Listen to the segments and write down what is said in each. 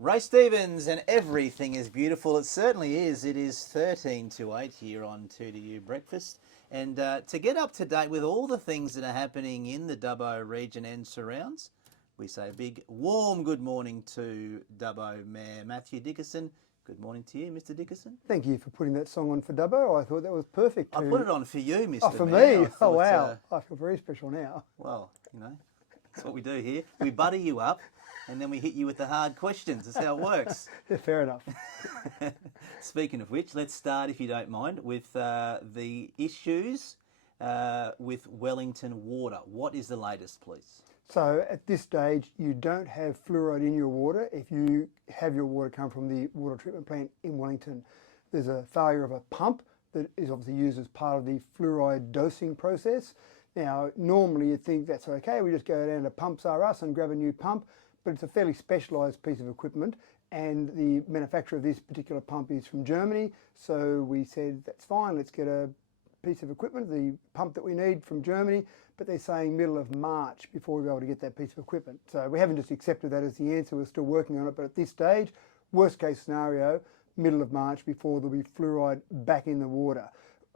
Ray Stevens, and everything is beautiful. It certainly is. It is 13 to 8 here on 2DU Breakfast. And to get up to date with all the things that are happening in the Dubbo region and surrounds, we say a big, warm good morning to Dubbo Mayor Mathew Dickerson. Good morning to you, Mr. Dickerson. Thank you for putting that song on for Dubbo. I thought that was perfect. I put it on for you, Mr. Oh, for Mayor. me? I thought, wow. I feel very special now. Well, you know, that's what we do here. We butter you up and then we hit you with the hard questions. That's how it works. Yeah, fair enough. Speaking of which, let's start, if you don't mind, with the issues with Wellington Water. What is the latest, please? So at this stage, you don't have fluoride in your water if you have your water come from the water treatment plant in Wellington. There's a failure of a pump that is obviously used as part of the fluoride dosing process. Now, normally you'd think that's okay, we just go down to Pumps R Us and grab a new pump, but it's a fairly specialised piece of equipment, and the manufacturer of this particular pump is from Germany, so we said that's fine, let's get a piece of equipment, the pump that we need from Germany, but they're saying middle of March before we'll be able to get that piece of equipment. So we haven't just accepted that as the answer, we're still working on it, but at this stage, worst case scenario, middle of March before there'll be fluoride back in the water.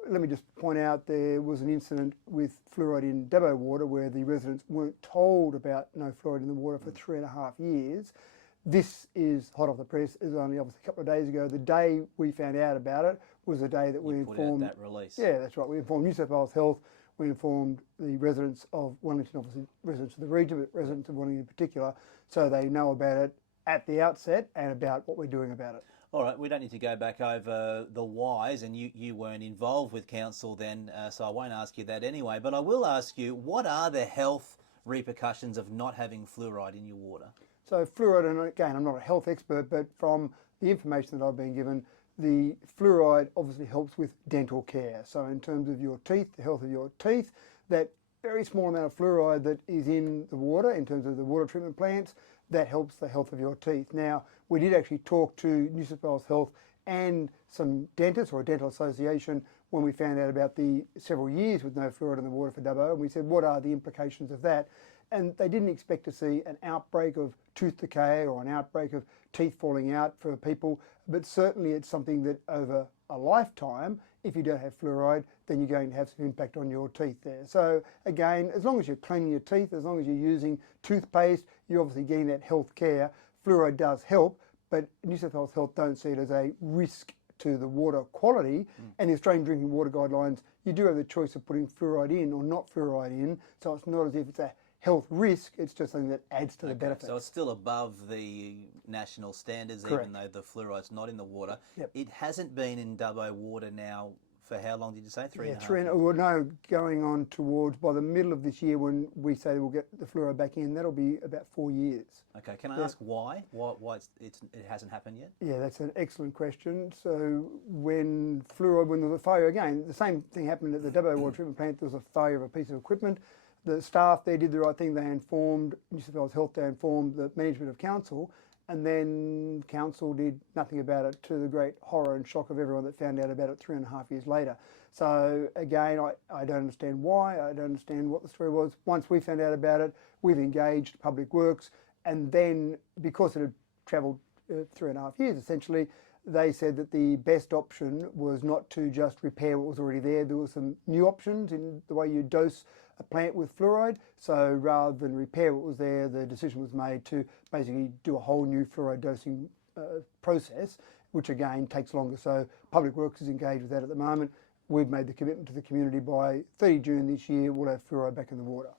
Let me just point out there was an incident with fluoride in Dubbo water where the residents weren't told about no fluoride in the water for 3.5 years. This is hot off the press. It was only obviously a couple of days ago. The day we found out about it was the day that we informed... that release. Yeah, that's right. We informed New South Wales Health. We informed the residents of Wellington, obviously residents of the region, but residents of Wellington in particular, so they know about it at the outset and about what we're doing about it. All right, we don't need to go back over the whys, and you weren't involved with council then, so I won't ask you that anyway. But I will ask you, what are the health repercussions of not having fluoride in your water? So fluoride, and again, I'm not a health expert, but from the information that I've been given, the fluoride obviously helps with dental care. So in terms of your teeth, the health of your teeth, that very small amount of fluoride that is in the water, in terms of the water treatment plants, that helps the health of your teeth. Now, we did actually talk to New South Wales Health and some dentists or a dental association when we found out about the several years with no fluoride in the water for Dubbo, and we said, what are the implications of that? And they didn't expect to see an outbreak of tooth decay or an outbreak of teeth falling out for people, but certainly it's something that over a lifetime, if you don't have fluoride, then you're going to have some impact on your teeth there. So again, as long as you're cleaning your teeth, as long as you're using toothpaste, you're obviously getting that health care. Fluoride does help, but New South Wales Health don't see it as a risk to the water quality. And the Australian Drinking Water Guidelines, you do have the choice of putting fluoride in or not fluoride in, so it's not as if it's a health risk, it's just something that adds to the benefit. So it's still above the national standards, Correct. even though the fluoride's not in the water. Yep. It hasn't been in Dubbo water now for how long did you say? 3.5 years? Well, no, going on towards by the middle of this year when we say we'll get the fluoride back in, that'll be about 4 years. Okay, can I ask why? Why it hasn't happened yet? Yeah, that's an excellent question. So when there was a failure, again, the same thing happened at the Dubbo water treatment plant. There was a failure of a piece of equipment. The staff there did the right thing. They informed New South Wales Health, they informed the management of council, and then council did nothing about it, to the great horror and shock of everyone that found out about it 3.5 years later. So again, I don't understand why, I don't understand what the story was. Once we found out about it, we've engaged Public Works, and then because it had travelled 3.5 years essentially, they said that the best option was not to just repair what was already there. There were some new options in the way you dose a plant with fluoride. So rather than repair what was there, the decision was made to basically do a whole new fluoride dosing process, which again takes longer. So Public Works is engaged with that at the moment. We've made the commitment to the community by 30 June this year, we'll have fluoride back in the water.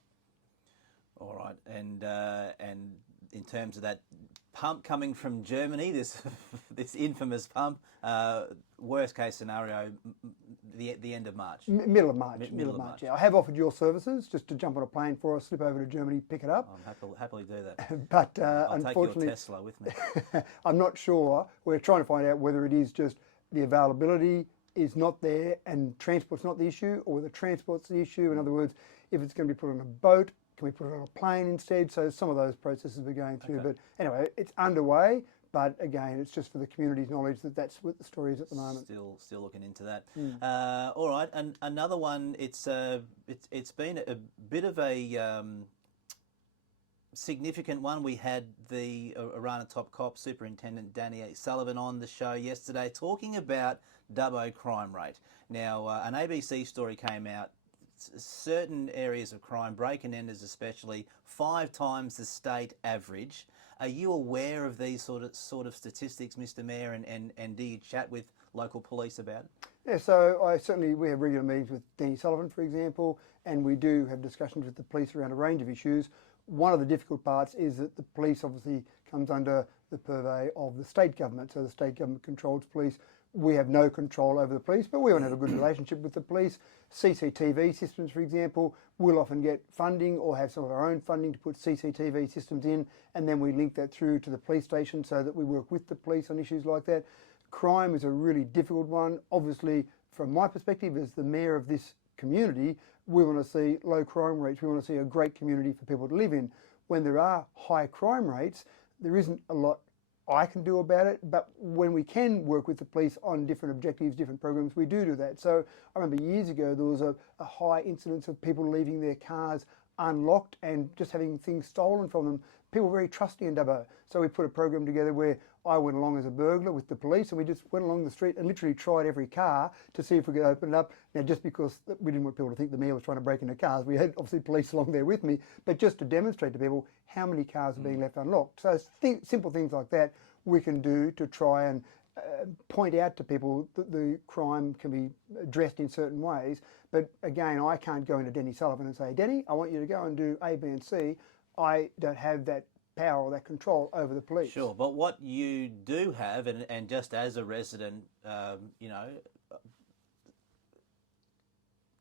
All right, and in terms of that pump coming from Germany, this this infamous pump, worst case scenario, the end of March. Middle of March. Middle of March. Yeah, I have offered your services just to jump on a plane for us, slip over to Germany, pick it up. I'll happily do that. But I'll unfortunately, take your Tesla with me. I'm not sure. We're trying to find out whether it is just the availability is not there and transport's not the issue, or whether transport's the issue. In other words, if it's going to be put on a boat, can we put it on a plane instead? So some of those processes we're going through. Okay. But anyway, it's underway. But again, it's just for the community's knowledge that that's what the story is at the moment. Still looking into that. All right, and another one. It's been a bit of a significant one. We had the Arana Top Cop Superintendent Danny Sullivan on the show yesterday talking about Dubbo crime rate. Now, an ABC story came out, certain areas of crime, break and enters especially, 5 times the state average. Are you aware of these sort of statistics, Mr. Mayor, and do you chat with local police about it? Yeah, so we have regular meetings with Danny Sullivan, for example, and we do have discussions with the police around a range of issues. One of the difficult parts is that the police obviously comes under the purvey of the state government, so the state government controls police. We have no control over the police, but we want to have a good relationship with the police. CCTV systems, for example, we'll often get funding or have some of our own funding to put CCTV systems in, and then we link that through to the police station so that we work with the police on issues like that. Crime is a really difficult one. Obviously, from my perspective as the mayor of this community, we want to see low crime rates. We want to see a great community for people to live in. When there are high crime rates, there isn't a lot I can do about it, but when we can work with the police on different objectives, different programs, we do that. So I remember years ago there was a high incidence of people leaving their cars unlocked and just having things stolen from them. People were very trusting in Dubbo. So we put a program together where I went along as a burglar with the police, and we just went along the street and literally tried every car to see if we could open it up. Now, just because we didn't want people to think the mayor was trying to break into cars, we had obviously police along there with me, but just to demonstrate to people how many cars are being left unlocked. So simple things like that we can do to try and point out to people that the crime can be addressed in certain ways. But again, I can't go into Danny Sullivan and say, Danny, I want you to go and do A, B and C. I don't have that power or that control over the police. Sure, but what you do have, and just as a resident,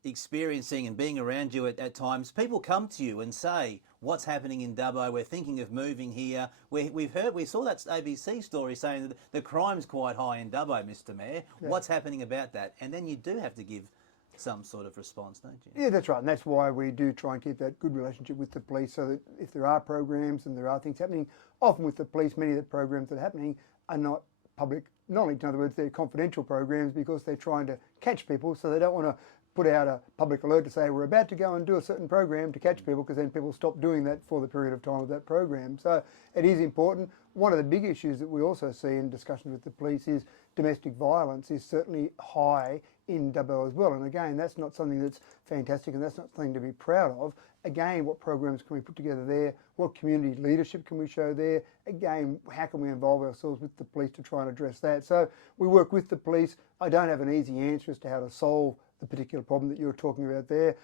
experiencing and being around you at times, people come to you and say, what's happening in Dubbo? We're thinking of moving here. We saw that ABC story saying that the crime's quite high in Dubbo, Mr. Mayor. Yeah. What's happening about that? And then you do have to give some sort of response, don't you? Yeah, that's right. And that's why we do try and keep that good relationship with the police, so that if there are programs and there are things happening, often with the police, many of the programs that are happening are not public knowledge. In other words, they're confidential programs because they're trying to catch people, so they don't want to put out a public alert to say we're about to go and do a certain program to catch people, because then people stop doing that for the period of time of that program. So it is important. One of the big issues that we also see in discussions with the police is domestic violence is certainly high in Dubbo as well. And again, that's not something that's fantastic, and that's not something to be proud of. Again, what programs can we put together there? What community leadership can we show there? Again, how can we involve ourselves with the police to try and address that? So we work with the police. I don't have an easy answer as to how to solve the particular problem that you were talking about there.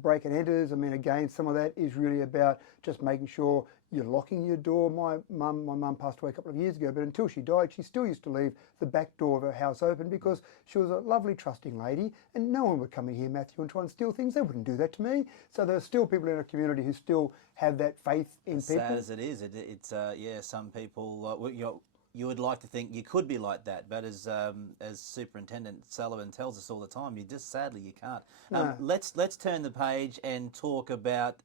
Break and enters, I mean, again, some of that is really about just making sure you're locking your door. My mum passed away a couple of years ago, but until she died, she still used to leave the back door of her house open because she was a lovely, trusting lady, and no one would come in here, Matthew, and try and steal things. They wouldn't do that to me. So there are still people in our community who still have that faith in people. Sad as it is, it's some people, you would like to think you could be like that, but as Superintendent Sullivan tells us all the time, you just sadly you can't. No. Let's turn the page and talk about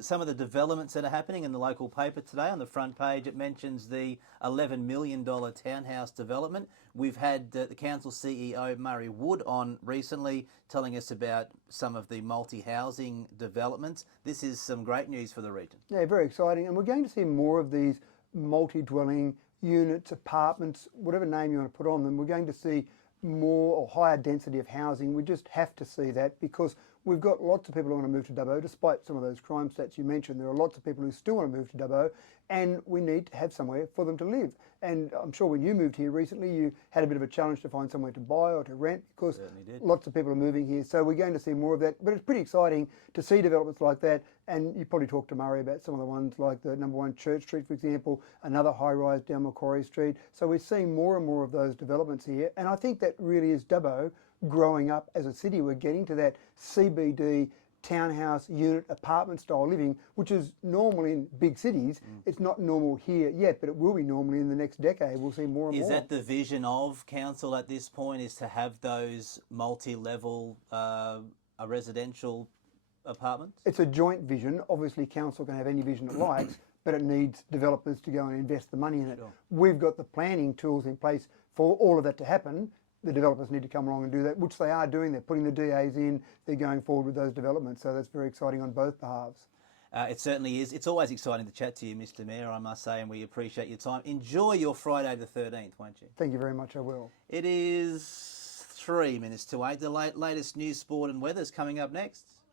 some of the developments that are happening in the local paper today. On the front page, it mentions the $11 million townhouse development. We've had the council CEO Murray Wood on recently telling us about some of the multi-housing developments. This is some great news for the region. Yeah, very exciting, and we're going to see more of these multi-dwelling units, apartments, whatever name you want to put on them. We're going to see more or higher density of housing. We just have to see that because we've got lots of people who want to move to Dubbo, despite some of those crime stats you mentioned. There are lots of people who still want to move to Dubbo, and we need to have somewhere for them to live. And I'm sure when you moved here recently, you had a bit of a challenge to find somewhere to buy or to rent, because lots of people are moving here. So we're going to see more of that. But it's pretty exciting to see developments like that. And you probably talked to Murray about some of the ones like the number 1 Church Street, for example, another high-rise down Macquarie Street. So we're seeing more and more of those developments here. And I think that really is Dubbo growing up as a city. We're getting to that CBD townhouse unit apartment style living, which is normal in big cities. It's not normal here yet, but it will be normal in the next decade. We'll see more and more. Is that the vision of council at this point, is to have those multi-level residential apartments? It's a joint vision. Obviously council can have any vision it likes, but it needs developers to go and invest the money in it. Sure. We've got the planning tools in place for all of that to happen. The developers need to come along and do that, which they are doing. They're putting the DAs in, they're going forward with those developments. So that's very exciting on both halves. It certainly is. It's always exciting to chat to you, Mr. Mayor, I must say, and we appreciate your time. Enjoy your Friday the 13th, won't you? Thank you very much, I will. It is 3 minutes to 8. The latest news, sport and weather is coming up next.